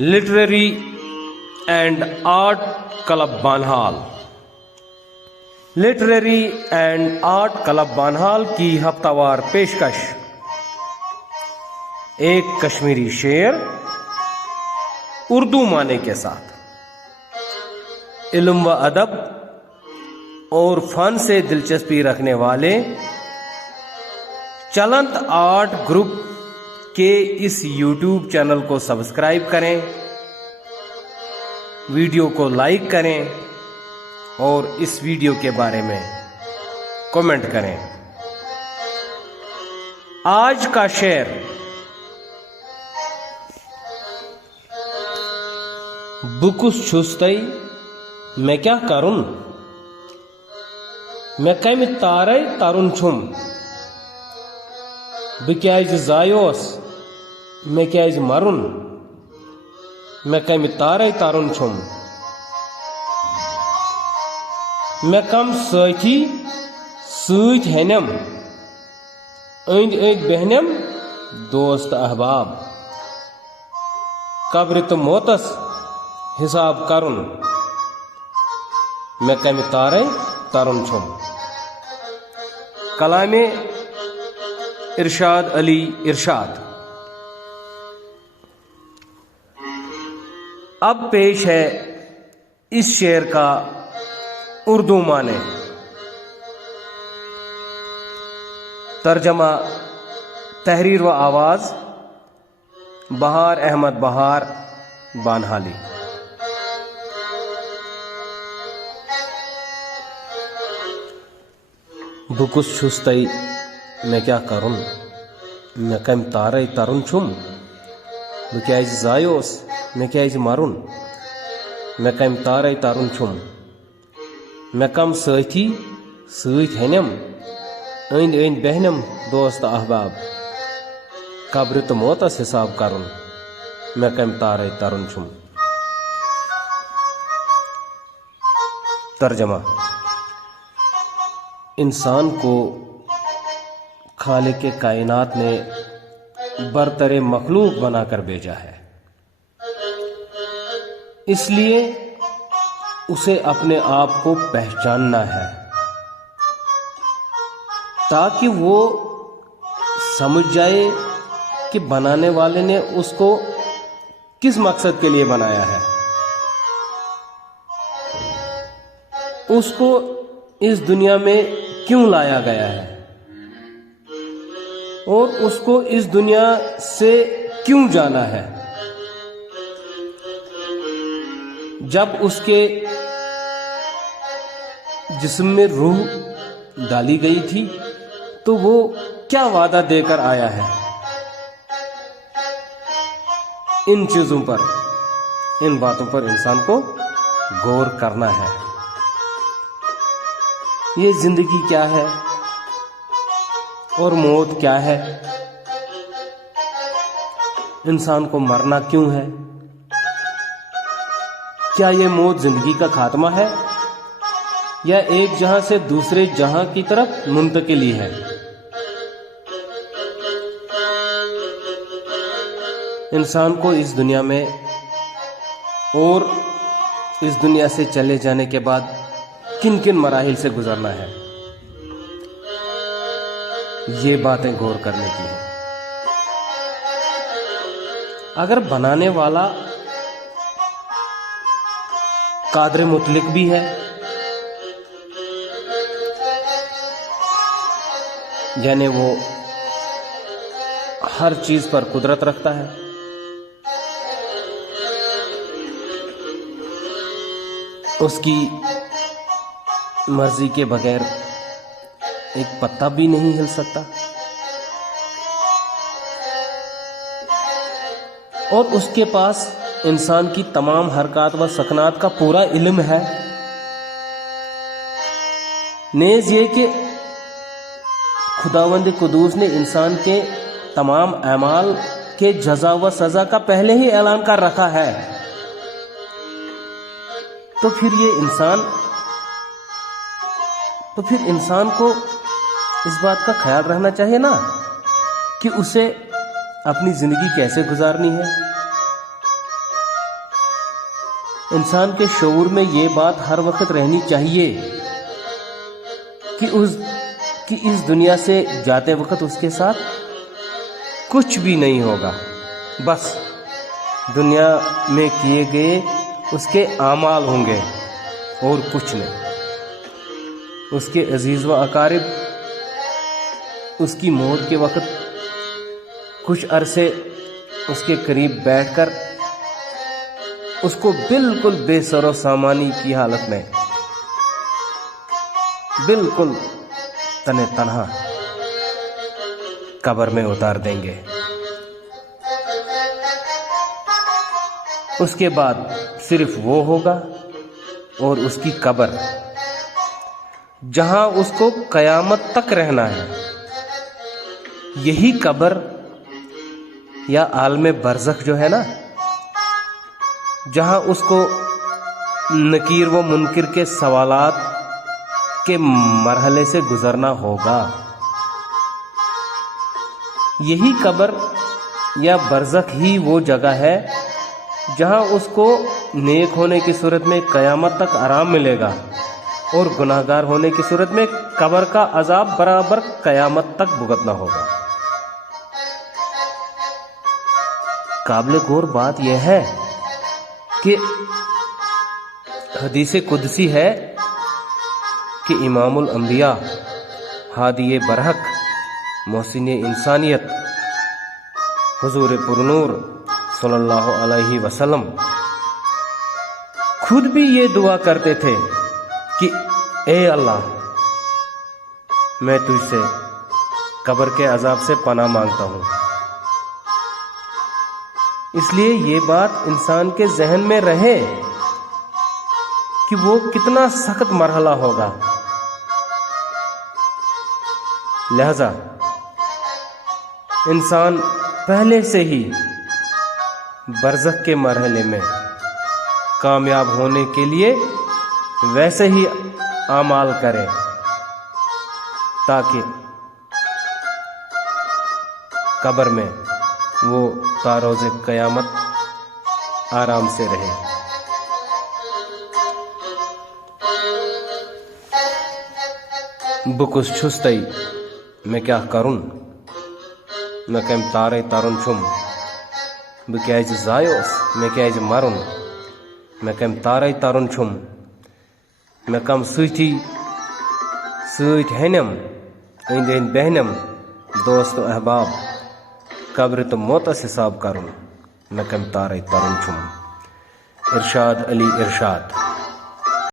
Literary and art club Banihal. Literary and art club Banihal کی ہفتہ وار پیشکش: ایک کشمیری شعر اردو معنی کے ساتھ۔ علم و ادب اور فن سے دلچسپی رکھنے والے چلنت آرٹ گروپ کے اس یوٹیوب چینل کو سبسکرائب کریں، ویڈیو کو لائک کریں اور اس ویڈیو کے بارے میں کمنٹ کریں۔ آج کا شعر: بکس چھستے میں کیا کروں، میں کمہ تارے ترن چھم، بہ کیازِ زایوس میں کیازِ مرن، میں کمہ تارے ترن چھم، میں کم ساتھی ست ہنم، اند اند بہنم دوست احباب، قبر تو موتس حساب کرن، میں کمہ تارے ترن چھم۔ کلام ارشاد علی ارشاد۔ اب پیش ہے اس شعر کا اردو معنی۔ ترجمہ تحریر و آواز بہار احمد بہار بانہالی۔ بکس چھستے میں کیا کرن، میں کمہ تارے ترن چھم، بہ کیازِ زایوس میں کیازِ مرن، میں کمہ تارے ترن چھم، میں کم ساتھی ست ہنم، اند اند بہنم دوست احباب، قبر تو موتس حساب کرن، میں کمہ تارے ترن چھم۔ ترجمہ: انسان کو خالق کائنات نے برتر مخلوق بنا کر بھیجا ہے، اس لیے اسے اپنے آپ کو پہچاننا ہے تاکہ وہ سمجھ جائے کہ بنانے والے نے اس کو کس مقصد کے لیے بنایا ہے، اس کو اس دنیا میں کیوں لایا گیا ہے اور اس کو اس دنیا سے کیوں جانا ہے۔ جب اس کے جسم میں روح ڈالی گئی تھی تو وہ کیا وعدہ دے کر آیا ہے، ان چیزوں پر، ان باتوں پر انسان کو غور کرنا ہے۔ یہ زندگی کیا ہے اور موت کیا ہے، انسان کو مرنا کیوں ہے، کیا یہ موت زندگی کا خاتمہ ہے یا ایک جہاں سے دوسرے جہاں کی طرف منتقلی ہے۔ انسان کو اس دنیا میں اور اس دنیا سے چلے جانے کے بعد کن کن مراحل سے گزرنا ہے، یہ باتیں غور کرنے کی ہیں۔ اگر بنانے والا قادر مطلق بھی ہے، یعنی وہ ہر چیز پر قدرت رکھتا ہے، اس کی مرضی کے بغیر ایک پتا بھی نہیں ہل سکتا، اور اس کے پاس انسان کی تمام حرکات و سکنات کا پورا علم ہے، نیز یہ کہ خداوند قدوس نے انسان کے تمام اعمال کے جزا و سزا کا پہلے ہی اعلان کر رکھا ہے، تو پھر انسان کو اس بات کا خیال رہنا چاہیے نا کہ اسے اپنی زندگی کیسے گزارنی ہے، انسان کے شعور میں یہ بات ہر وقت رہنی چاہیے کہ اس دنیا سے جاتے وقت اس کے ساتھ کچھ بھی نہیں ہوگا، بس دنیا میں کیے گئے اس کے اعمال ہوں گے اور کچھ نہیں۔ اس کے عزیز و اقارب اس کی موت کے وقت کچھ عرصے اس کے قریب بیٹھ کر اس کو بالکل بے سر و سامانی کی حالت میں، بالکل تنہ تنہا قبر میں اتار دیں گے۔ اس کے بعد صرف وہ ہوگا اور اس کی قبر، جہاں اس کو قیامت تک رہنا ہے۔ یہی قبر یا عالم برزخ جو ہے نا، جہاں اس کو نکیر و منکر کے سوالات کے مرحلے سے گزرنا ہوگا، یہی قبر یا برزخ ہی وہ جگہ ہے جہاں اس کو نیک ہونے کی صورت میں قیامت تک آرام ملے گا اور گناہگار ہونے کی صورت میں قبر کا عذاب برابر قیامت تک بھگتنا ہوگا۔ قابل غور بات یہ ہے کہ حدیث قدسی ہے کہ امام الانبیاء، ہادی برحق، محسن انسانیت، حضور پرنور صلی اللہ علیہ وسلم خود بھی یہ دعا کرتے تھے کہ اے اللہ، میں تجھ سے قبر کے عذاب سے پناہ مانگتا ہوں۔ اس لیے یہ بات انسان کے ذہن میں رہے کہ وہ کتنا سخت مرحلہ ہوگا۔ لہذا انسان پہلے سے ہی برزخ کے مرحلے میں کامیاب ہونے کے لیے ویسے ہی اعمال کرے تاکہ قبر میں وہ تا روز قیامت آرام سے رہے۔ بکس چھستی میں کیا کرن، میں کم تارے ترن چھم، بہ کیازِ زایوس، میں کیازِ مرن، میں کم تارے ترن چھم، میں کم سۭتی سۭتۍ ہنم، أنٛدۍ أنٛدۍ بیہنم، دوست و احباب، قبر تو موتس حساب کرن، میں کم تارے ترن چھم۔ ارشاد علی ارشاد۔